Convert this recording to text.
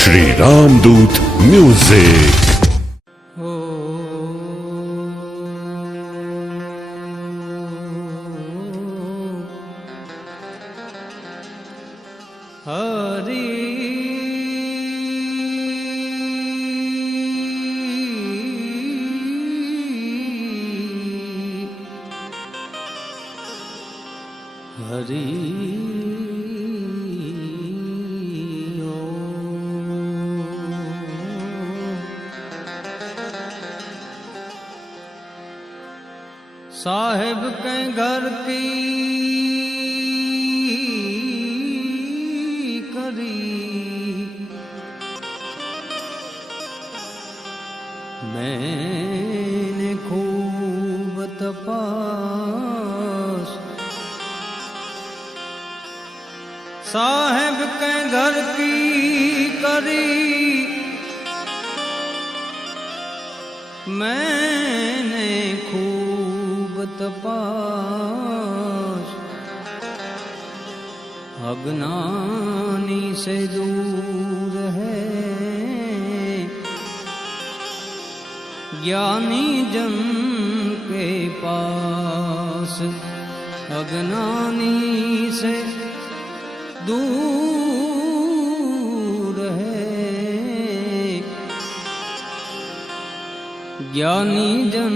श्री रामदूत music હરી साहेब के घर की करी। मैंने खूब तपास। साहेब के घर की करी। खूब तपास अग्नानी से दूर है। ज्ञानी जन के पास अग्नानी से दूर है। ज्ञानी जन